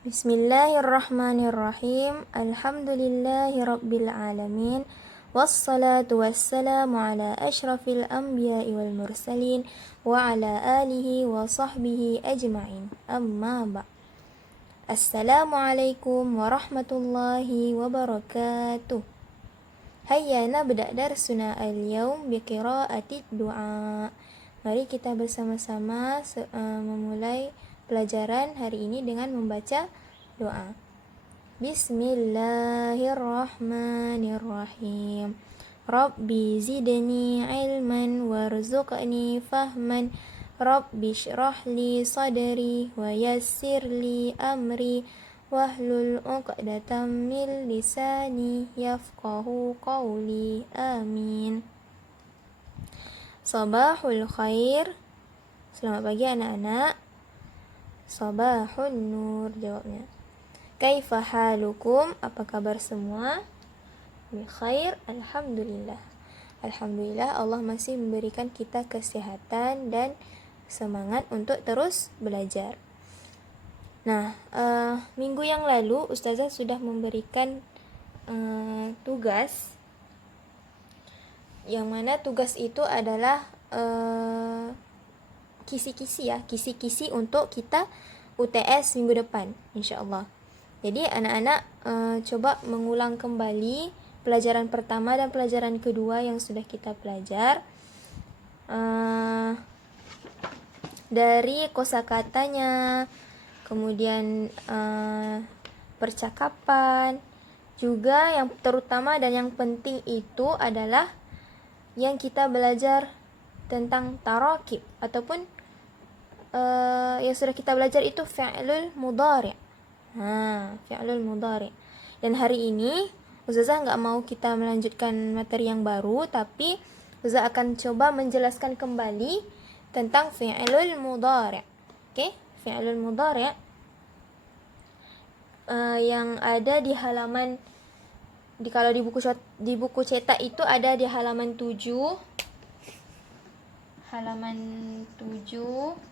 Bismillahirrahmanirrahim. Alhamdulillahirabbil alamin. Wassalatu wassalamu ala asyrafil anbiya'i wal mursalin wa ala alihi wa sahbihi ajma'in. Amma ba'. Assalamualaikum warahmatullahi wabarakatuh. Hayya nabda' darsuna al-yawm biqira'atid du'a. Mari kita bersama-sama memulai pelajaran hari ini dengan membaca doa. Bismillahirrahmanirrahim. Rabbi zidni ilman warzuqni fahman. Rabbi shrah li sadri wa yassir li amri wahlul 'uqdatam min lisani yafqahu qawli. Amin. Sabahul khair. Selamat pagi anak-anak. Sabahun nur jawabnya. Kaifa halukum? Apa kabar semua? Bi khair, alhamdulillah. Alhamdulillah Allah masih memberikan kita kesehatan dan semangat untuk terus belajar. Nah, minggu yang lalu Ustazah sudah memberikan tugas, yang mana tugas itu adalah kisi-kisi untuk kita UTS minggu depan insyaallah. Jadi anak-anak coba mengulang kembali pelajaran pertama dan pelajaran kedua yang sudah kita belajar, dari kosakatanya, kemudian percakapan juga, yang terutama dan yang penting itu adalah yang kita belajar tentang tarakib ataupun yang sudah kita belajar itu fi'lul mudhari'. Fi'lul mudhari'. Dan hari ini Ustazah nggak mau kita melanjutkan materi yang baru, tapi Ustazah akan coba menjelaskan kembali tentang fi'lul mudhari'. Oke, fi'lul mudhari' yang ada di halaman kalau di buku cetak itu ada di halaman 7. Halaman 7,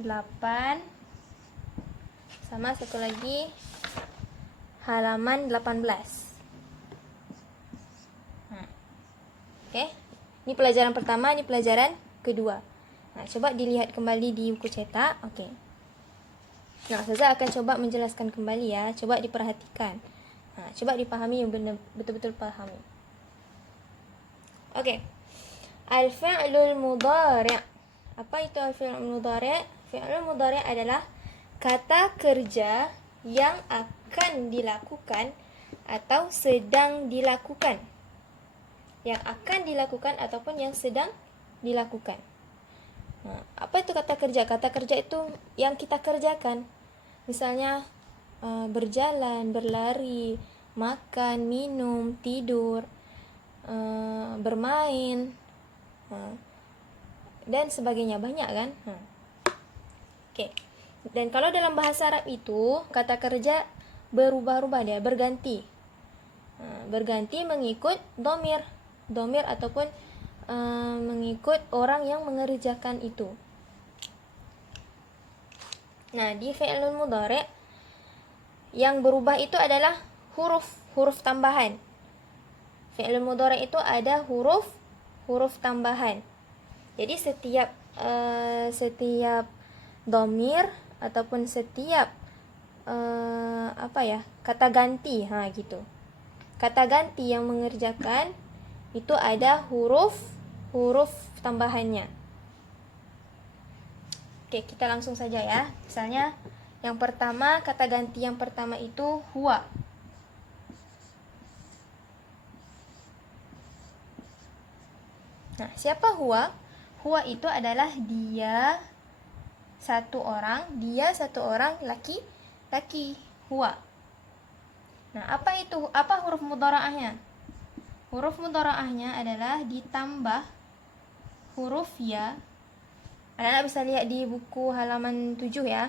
8, sama satu lagi halaman 18. Oke. Ini pelajaran pertama, ini pelajaran kedua. Nah, coba dilihat kembali di buku cetak. Oke. Nah, Ustazah akan coba menjelaskan kembali ya. Coba diperhatikan. Nah, coba dipahami yang betul-betul pahami. Oke. Al-fi'lul mudhari'. Apa itu al-fi'lul mudhari'? Fi'lul mudhari' adalah kata kerja yang akan dilakukan atau sedang dilakukan. Yang akan dilakukan ataupun yang sedang dilakukan. Nah, apa itu kata kerja? Kata kerja itu yang kita kerjakan. Misalnya berjalan, berlari, makan, minum, tidur, bermain, dan sebagainya, banyak kan? Oke. Dan kalau dalam bahasa Arab itu kata kerja berubah-ubah, dia berganti. Berganti mengikut domir ataupun mengikut orang yang mengerjakan itu. Nah, di fi'lul mudhari' yang berubah itu adalah huruf tambahan. Fi'lul mudhari' itu ada huruf tambahan. Jadi setiap domir ataupun setiap kata ganti, gitu. Kata ganti yang mengerjakan itu ada huruf tambahannya. Oke, kita langsung saja ya. Misalnya yang pertama, kata ganti yang pertama itu huwa. Nah, siapa huwa? Huwa itu adalah dia satu orang laki, huwa. Nah, apa huruf mudhara'ahnya? Huruf mudhara'ahnya adalah ditambah huruf ya. Anak-anak bisa lihat di buku halaman 7 ya.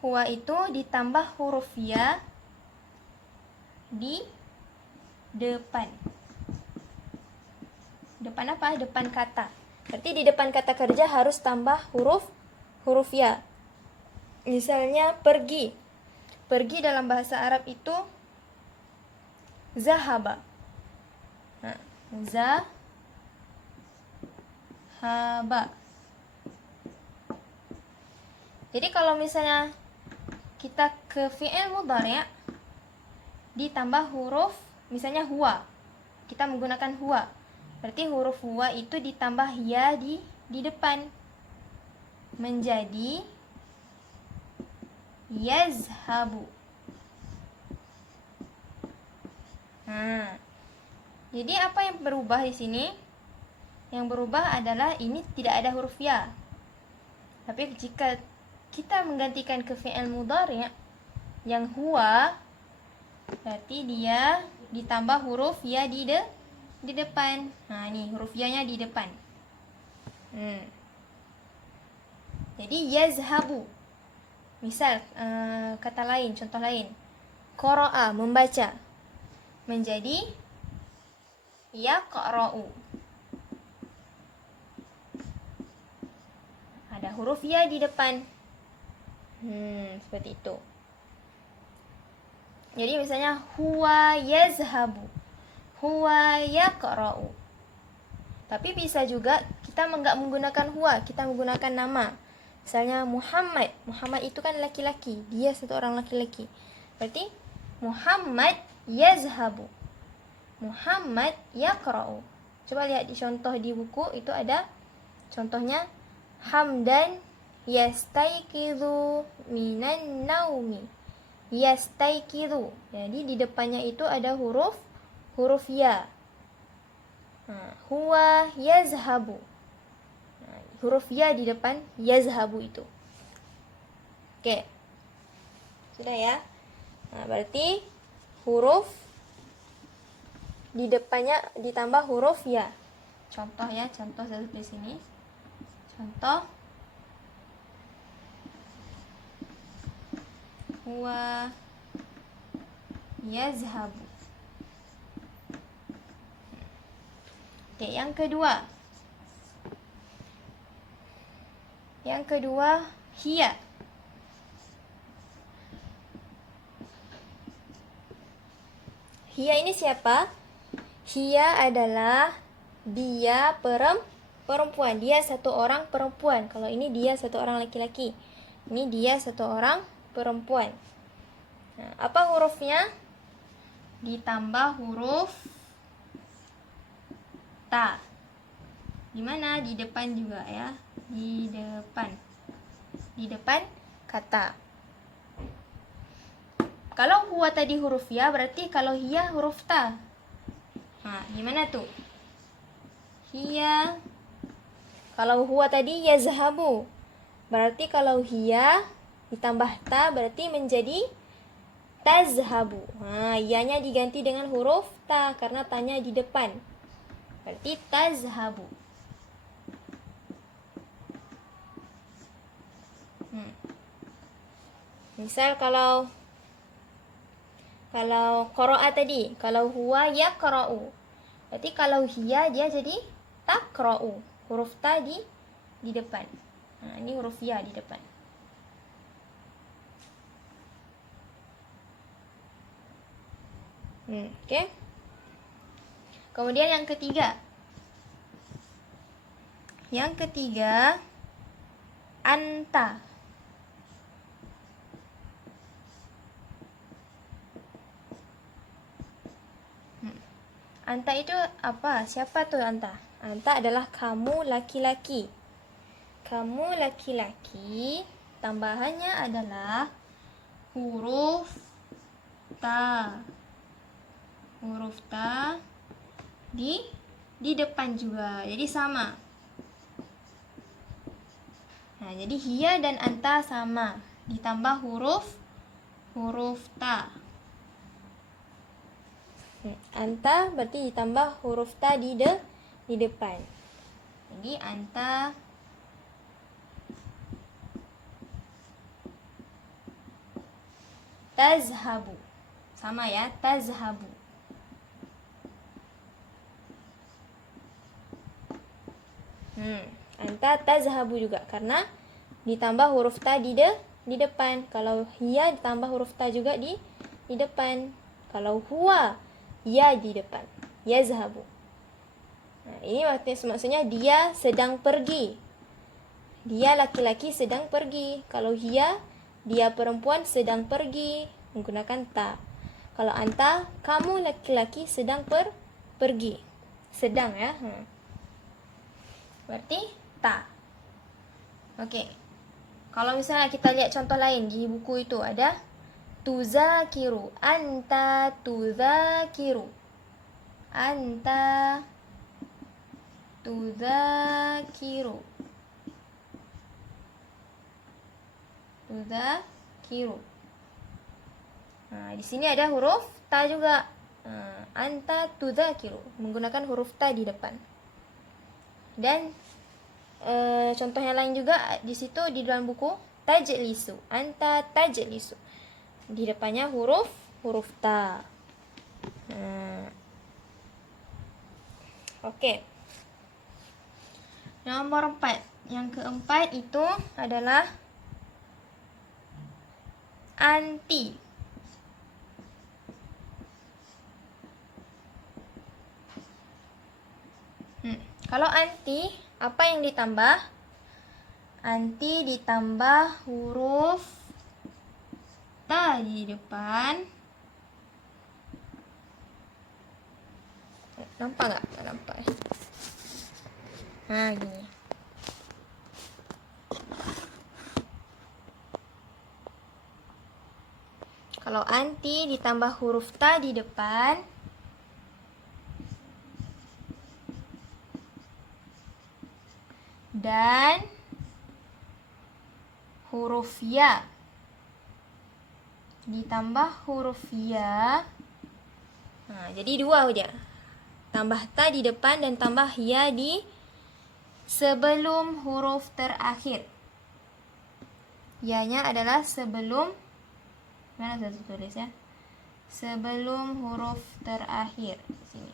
Huwa itu ditambah huruf ya di depan. Depan apa? Depan kata. Berarti di depan kata kerja harus tambah huruf ya. Misalnya pergi. Pergi dalam bahasa Arab itu zahaba. Nah, zahaba. Jadi kalau misalnya kita ke fi'il mudhari' ditambah huruf misalnya huwa. Kita menggunakan huwa. Berarti huruf huwa itu ditambah ya di depan. Menjadi yazhabu. Nah, jadi apa yang berubah di sini? Yang berubah adalah ini tidak ada huruf ya. Tapi jika kita menggantikan ke fi'il mudhari' yang huwa, berarti dia ditambah huruf ya di depan. Nah, ini huruf ya-nya di depan. Jadi yazhabu. Misal kata lain, contoh lain. Qara'a, membaca. Menjadi yaqra'u. Ada huruf ya di depan. Seperti itu. Jadi misalnya huwa yazhabu, huwa yaqra'u. Tapi bisa juga kita enggak menggunakan huwa, kita menggunakan nama. Misalnya Muhammad. Muhammad itu kan laki-laki, dia satu orang laki-laki. Berarti Muhammad yazhabu, Muhammad yaqra'u. Coba lihat di contoh di buku itu ada contohnya Hamdan yastaiqizu minan naumi. Yastaiqizu. Jadi di depannya itu ada huruf ya. Huwa yazhabu. Huruf ya di depan yazhabu itu. Oke. Sudah ya? Nah, berarti huruf di depannya ditambah huruf ya. Contoh ya, contoh saya tulis sini. Contoh huwa yazhabu. Oke, yang kedua. Yang kedua, hiya. Hiya ini siapa? Hiya adalah dia perempuan. Dia satu orang perempuan. Kalau ini dia satu orang laki-laki. Ini dia satu orang perempuan. Nah, apa hurufnya? Ditambah huruf ta. Di mana? Di depan juga ya. Di depan. Di depan kata. Kalau huwa tadi huruf ya, berarti kalau hiya huruf ta. Nah, gimana tuh? Hiya. Kalau huwa tadi yazhabu. Berarti kalau hiya ditambah ta berarti menjadi tazhabu. Nah, iyanya diganti dengan huruf ta karena tanya di depan. Berarti tazhabu. Misal kalau qara'a tadi, kalau huwa yaqra'u. Berarti kalau hiya dia jadi taqra'u. Huruf ta di depan. Nah, ini huruf ya di depan. Oke. Kemudian yang ketiga. Yang ketiga anta. Anta itu apa? Siapa tuh anta? Anta adalah kamu laki-laki. Kamu laki-laki, tambahannya adalah huruf ta. Huruf ta di depan juga. Jadi sama. Nah, jadi hiya dan anta sama. Ditambah huruf ta. Anta berarti ditambah huruf ta di depan. Jadi anta tazhabu. Sama ya, tazhabu. Anta tazhabu juga karena ditambah huruf ta di depan. Kalau hiya ditambah huruf ta juga di depan. Kalau huwa, ya di depan. Yazhabu. Nah, ini maksudnya dia sedang pergi. Dia laki-laki sedang pergi. Kalau hiya, dia perempuan sedang pergi, menggunakan ta. Kalau anta, kamu laki-laki sedang pergi. Sedang ya. Berarti ta. Oke. Kalau misalnya kita lihat contoh lain di buku itu ada tuzakiru, anta tuzakiru. Anta tuzakiru. Tuzakiru. Nah, di sini ada huruf ta juga. Anta tuzakiru, menggunakan huruf ta di depan. Dan contoh yang lain juga di situ di dalam buku tajlisu, anta tajlisu, di depannya huruf ta. Oke. Nomor 4. Yang keempat itu adalah anti. Kalau anti, apa yang ditambah? Anti ditambah huruf ta di depan. Nampak nggak? Nggak nampak. Nah, gini. Kalau anti ditambah huruf ta di depan, dan huruf ya ditambah huruf ya. Nah, jadi dua aja. Tambah ta di depan dan tambah ya di sebelum huruf terakhir. Ya-nya adalah sebelum, mana saya tulis ya? Sebelum huruf terakhir. Sini.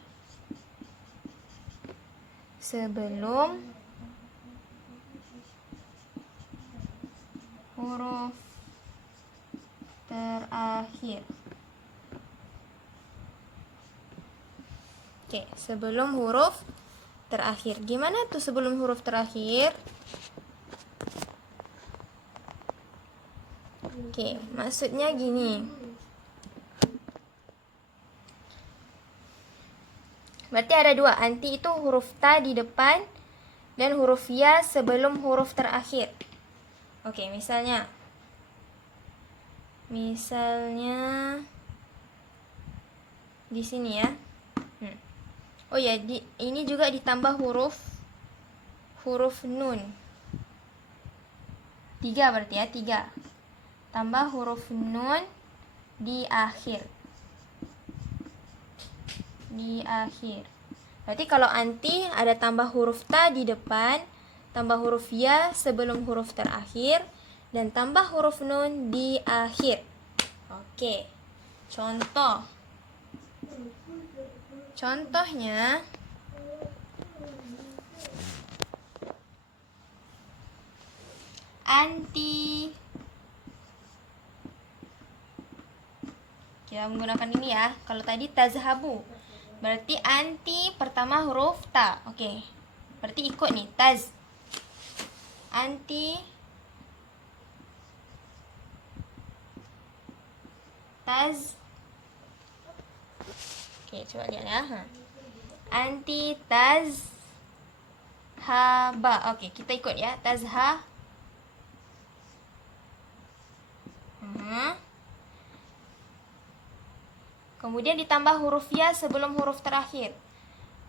Sebelum huruf terakhir. Oke, sebelum huruf terakhir. Gimana tuh sebelum huruf terakhir? Oke, maksudnya gini. Berarti ada dua. Anti itu huruf ta di depan dan huruf ya sebelum huruf terakhir. Oke, misalnya di sini ya. Oh ya, ini juga ditambah huruf nun. 3 berarti ya, 3. Tambah huruf nun di akhir. Berarti kalau anti ada tambah huruf ta di depan, tambah huruf ya sebelum huruf terakhir, dan tambah huruf nun di akhir. Oke, contohnya anti. Kita menggunakan ini ya. Kalau tadi tazhabu, berarti anti pertama huruf ta. Oke, berarti ikut nih, taz. Anti taz. Oke, coba lihat ya. Anti taz haba. Oke, kita ikut ya. Tazha. Kemudian ditambah huruf ya sebelum huruf terakhir.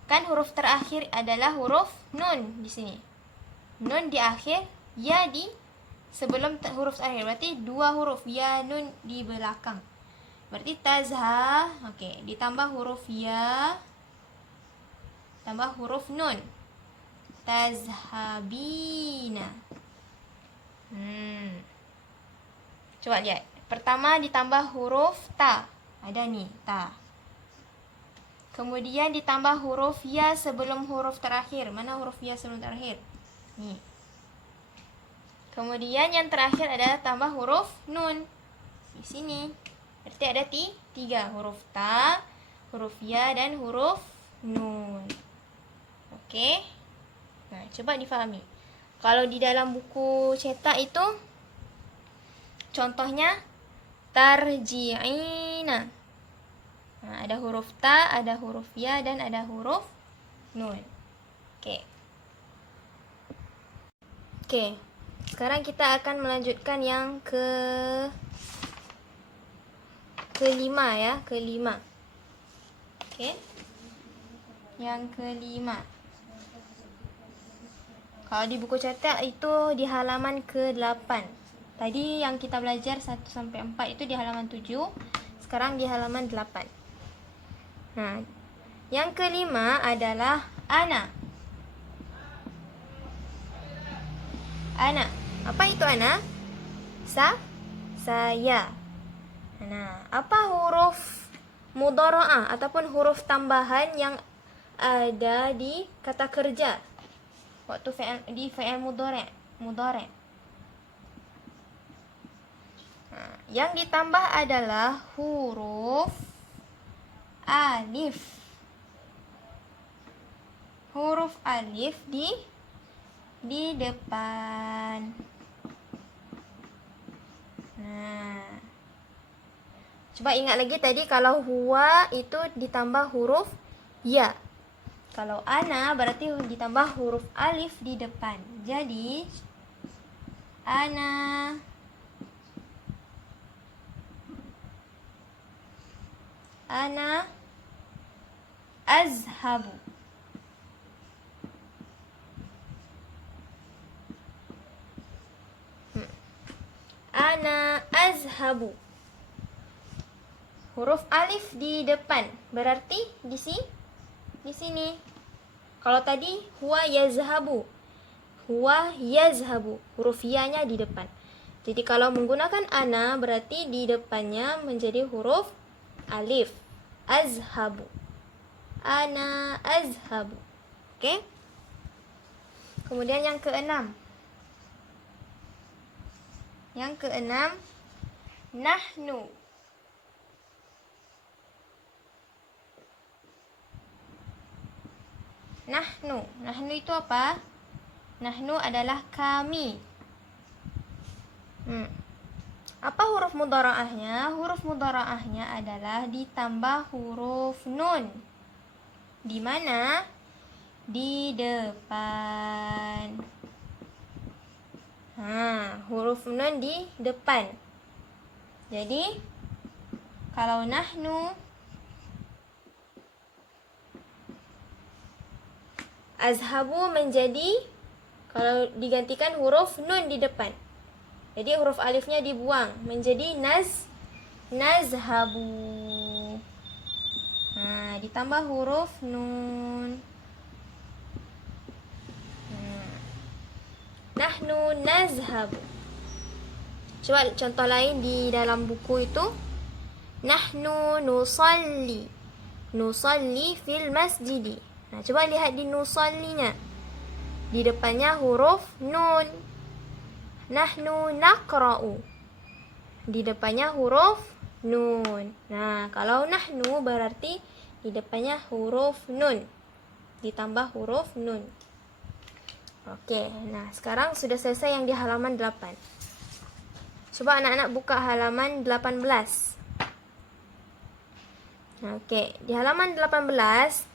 Kan huruf terakhir adalah huruf nun di sini. Nun di akhir, ya di sebelum huruf terakhir. Berarti dua huruf ya nun di belakang. Berarti tazha. Oke, ditambah huruf ya, tambah huruf nun. Tazhabina. Coba lihat. Pertama ditambah huruf ta. Ada nih, ta. Kemudian ditambah huruf ya sebelum huruf terakhir. Mana huruf ya sebelum terakhir? Nih. Kemudian yang terakhir adalah tambah huruf nun. Di sini. Berarti ada 3 huruf ta, huruf ya, dan huruf nun. Oke. Nah, coba difahami. Kalau di dalam buku cetak itu contohnya tarji'ina. Nah, ada huruf ta, ada huruf ya, dan ada huruf nun. Oke. Oke. Sekarang kita akan melanjutkan yang kelima ya, kelima. Oke. Yang kelima. Kalau di buku cetak itu di halaman ke-8. Tadi yang kita belajar 1 sampai 4 itu di halaman 7, sekarang di halaman 8. Nah, yang kelima adalah ana. Ana. Apa itu ana? Saya. Nah, apa huruf mudhara'ah ataupun huruf tambahan yang ada di kata kerja waktu di fi'il mudhari'? Nah, yang ditambah adalah huruf alif. Huruf alif di depan. Nah, coba ingat lagi tadi kalau huwa itu ditambah huruf ya. Kalau ana berarti ditambah huruf alif di depan. Jadi ana azhabu. Ana azhabu. Huruf alif di depan. Berarti di sini. Kalau tadi huwa yazhabu. Huruf ya-nya di depan. Jadi kalau menggunakan ana berarti di depannya menjadi huruf alif. Azhabu. Ana azhabu. Oke? Kemudian yang keenam. Nahnu. Nahnu itu apa? Nahnu adalah kami. Apa huruf mudhara'ahnya? Huruf mudhara'ahnya adalah ditambah huruf nun. Di mana? Di depan. Huruf nun di depan. Jadi kalau nahnu azhabu menjadi, kalau digantikan huruf nun di depan. Jadi huruf alifnya dibuang menjadi nazhabu. Nah, ditambah huruf nun. Nahnu nazhabu. Coba contoh lain di dalam buku itu. Nahnu nusalli. Nusalli fil masjidi. Nah, coba lihat di nusallinya. Di depannya huruf nun. Nahnu naqra'u. Di depannya huruf nun. Nah, kalau nahnu berarti di depannya huruf nun. Ditambah huruf nun. Oke, nah sekarang sudah selesai yang di halaman 8. Coba anak-anak buka halaman 18. Oke, di halaman 18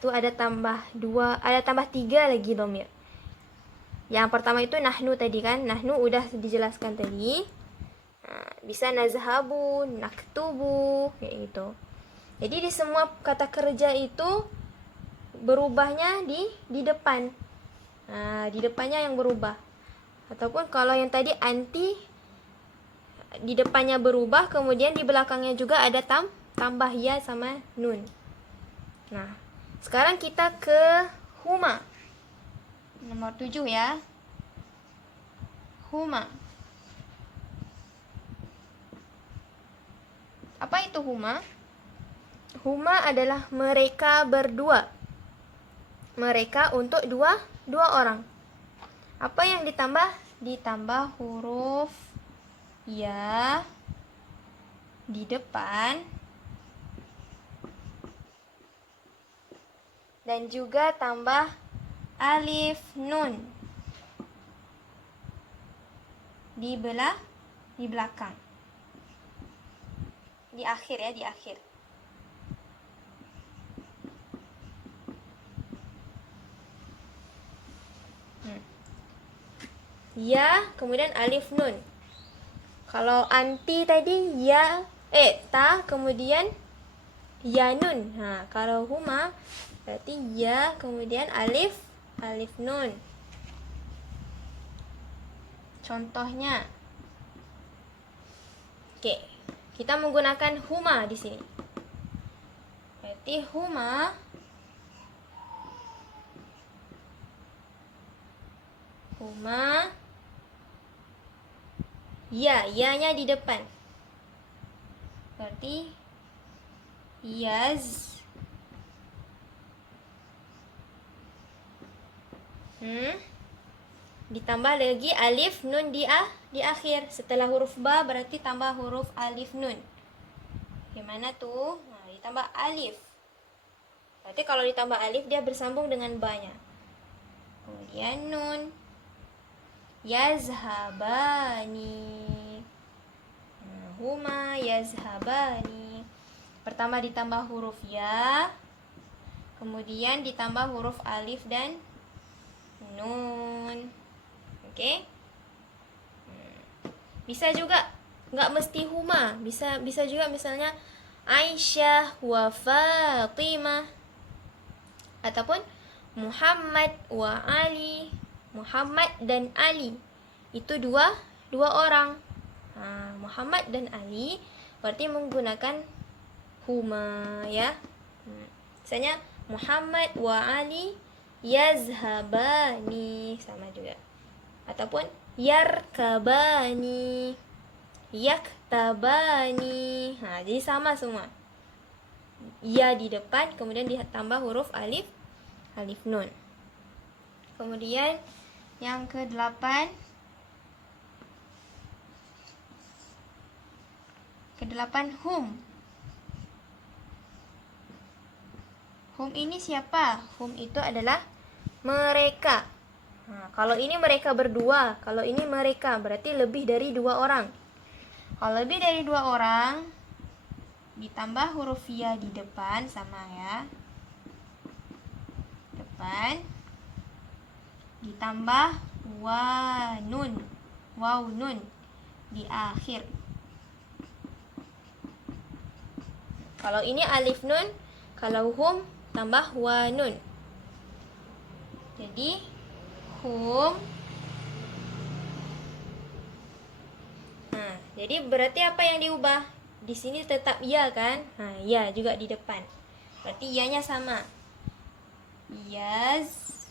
tuh ada tambah 3 lagi dhamir. Yang pertama itu nahnu tadi kan, nahnu udah dijelaskan tadi. Nah, bisa nazhabu, naktubu, kayak gitu. Jadi di semua kata kerja itu berubahnya di depan. Nah, di depannya yang berubah. Ataupun kalau yang tadi anti di depannya berubah, kemudian di belakangnya juga ada tambah ya sama nun. Nah, sekarang kita ke huma. Nomor 7 ya. Huma. Apa itu huma? Huma adalah mereka berdua. Mereka untuk dua orang. Apa yang ditambah? Ditambah huruf ya di depan dan juga tambah alif nun di belakang. Di akhir ya, di akhir. Ya, kemudian alif nun. Kalau anti tadi ya ta kemudian ya nun. Nah, kalau huma berarti ya kemudian alif nun. Contohnya. Oke, kita menggunakan huma di sini. Berarti huma ya-nya di depan. Berarti yaz. Ditambah lagi alif nun di akhir. Setelah huruf ba berarti tambah huruf alif nun. Gimana tuh? Nah, ditambah alif. Berarti kalau ditambah alif dia bersambung dengan ba-nya. Kemudian nun. Yazhabani. Huma yazhabani. Pertama ditambah huruf ya, kemudian ditambah huruf alif dan nun. Oke? Bisa juga nggak mesti huma, bisa juga misalnya Aisyah wa Fatimah, ataupun Muhammad wa Ali. Muhammad dan Ali itu dua orang. Muhammad dan Ali berarti menggunakan huma ya. Misalnya Muhammad wa Ali yazhabani, sama juga. Ataupun yarkabani, yaktabani. Jadi sama semua. Ya di depan, kemudian ditambah huruf alif nun. Kemudian yang ke-8, hum. Hum ini siapa? Hum itu adalah mereka. Kalau ini mereka berdua, kalau ini mereka, berarti lebih dari 2 orang. Kalau lebih dari 2 orang, ditambah huruf ya di depan, sama ya. Depan. Ditambah waw nun di akhir. Kalau ini alif nun, kalau hum tambah waw nun. Jadi hum. Jadi berarti apa yang diubah? Di sini tetap ya kan? Ya juga di depan. Berarti ya-nya sama. Yaz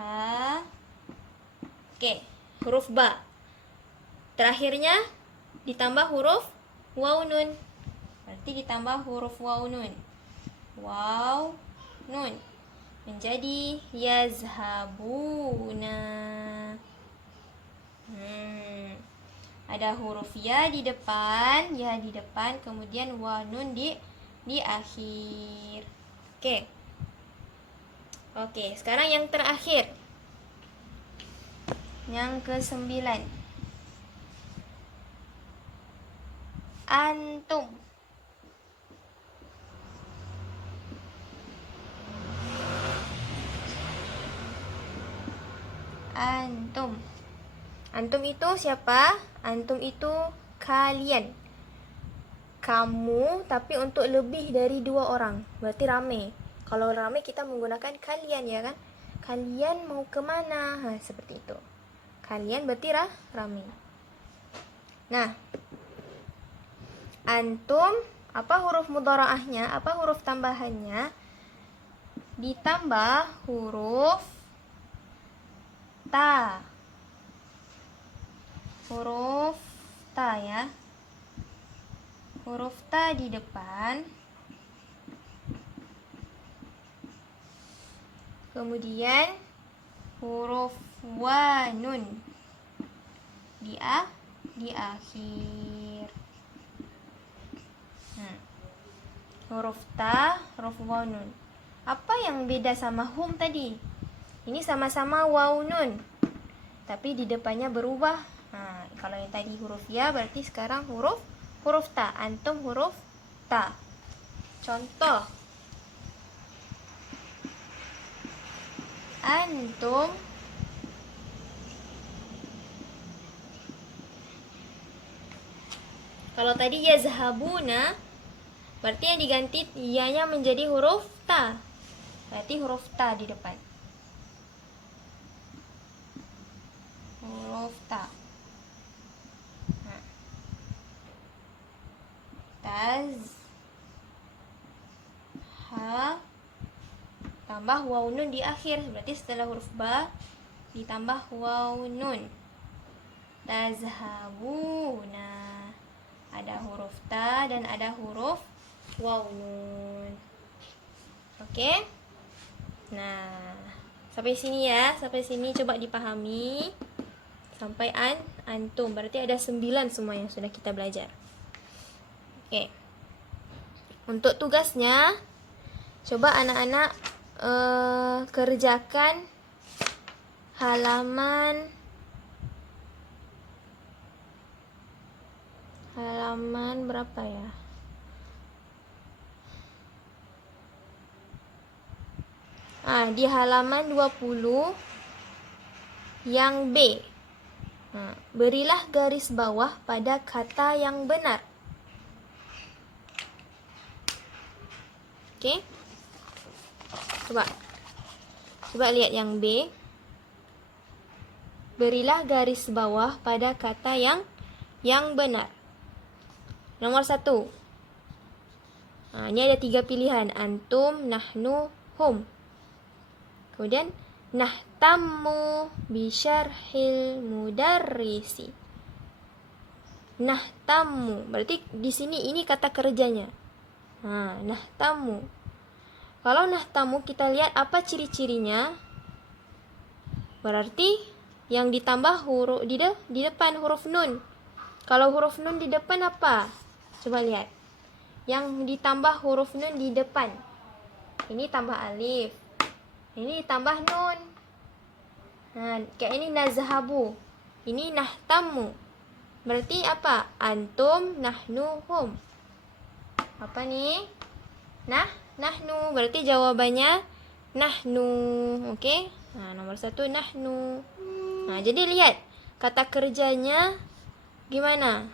ha. Oke, huruf ba. Terakhirnya ditambah huruf waw nun. Berarti ditambah huruf waw nun. Waw nun. Menjadi yazhabuna. Ada huruf ya di depan, kemudian waw nun di akhir. Oke, sekarang yang terakhir. Yang ke-9. Antum. Antum itu siapa? Antum itu kalian. Kamu, tapi untuk lebih dari 2 orang. Berarti rame. Kalau rame kita menggunakan kalian ya kan? Kalian mau kemana? Seperti itu. Kalian berarti rame. Nah, antum, apa huruf mudharaahnya? Apa huruf tambahannya? Ditambah huruf ta. Huruf ta ya. Huruf ta di depan. Kemudian huruf wa nun di akhir. Huruf ta, huruf waw nun. Apa yang beda sama hum tadi? Ini sama-sama waw nun, tapi di depannya berubah. Kalau yang tadi huruf ya, berarti sekarang huruf ta. Antum huruf ta. Contoh. Antum kalau tadi yazhabuna, berarti yang diganti ianya menjadi huruf ta. Berarti huruf ta di depan. Huruf ta. Taz ha tambah waw nun di akhir. Berarti setelah huruf ba ditambah waw nun. Tazhabuna. Ada huruf ta dan ada huruf waw nun. Oke? Nah, sampai sini ya. Sampai sini coba dipahami. Sampai antum. Berarti ada 9 semua yang sudah kita belajar. Oke. Untuk tugasnya, coba anak-anak kerjakan halaman berapa ya? Di halaman 20 yang B. Berilah garis bawah pada kata yang benar. Oke? Coba lihat yang B. Berilah garis bawah pada kata yang benar. Nomor 1. Ini ada 3 pilihan. Antum, nahnu, hum. Kemudian nahtammu bisyarhil mudarrisi. Nahtammu. Berarti di sini ini kata kerjanya. Nahtammu. Kalau nahtammu kita lihat apa ciri-cirinya? Berarti yang ditambah huruf di depan huruf nun. Kalau huruf nun di depan apa? Coba lihat. Yang ditambah huruf nun di depan. Ini tambah alif. Ini tambah nun. Kayak ini nazhabu. Ini nahtammu. Berarti apa? Antum, nahnu, hum. Apa nih? Nahnu. Berarti jawabannya nahnu. Oke? Nomor 1 nahnu. Jadi lihat kata kerjanya gimana?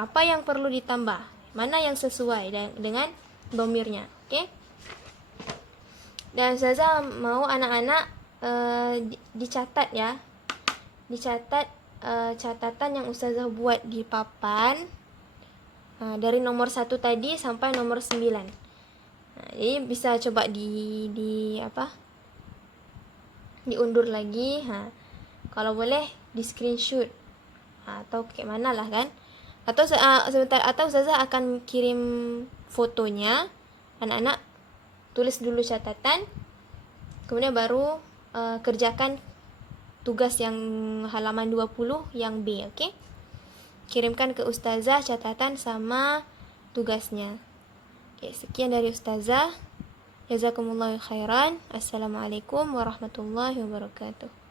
Apa yang perlu ditambah? Mana yang sesuai dengan domirnya? Oke? Dan Ustazah mau anak-anak dicatat ya. Dicatat catatan yang Ustazah buat di papan. Dari nomor 1 tadi sampai nomor 9. Jadi bisa coba diundur lagi. Kalau boleh di screenshot atau kayak mana lah kan. Atau sebentar, atau Ustazah akan kirim fotonya. Anak-anak tulis dulu catatan, kemudian baru kerjakan tugas yang halaman 20 yang B. Oke? Kirimkan ke Ustazah catatan sama tugasnya. Oke, sekian dari Ustazah. Jazakumullahu khairan. Assalamualaikum warahmatullahi wabarakatuh.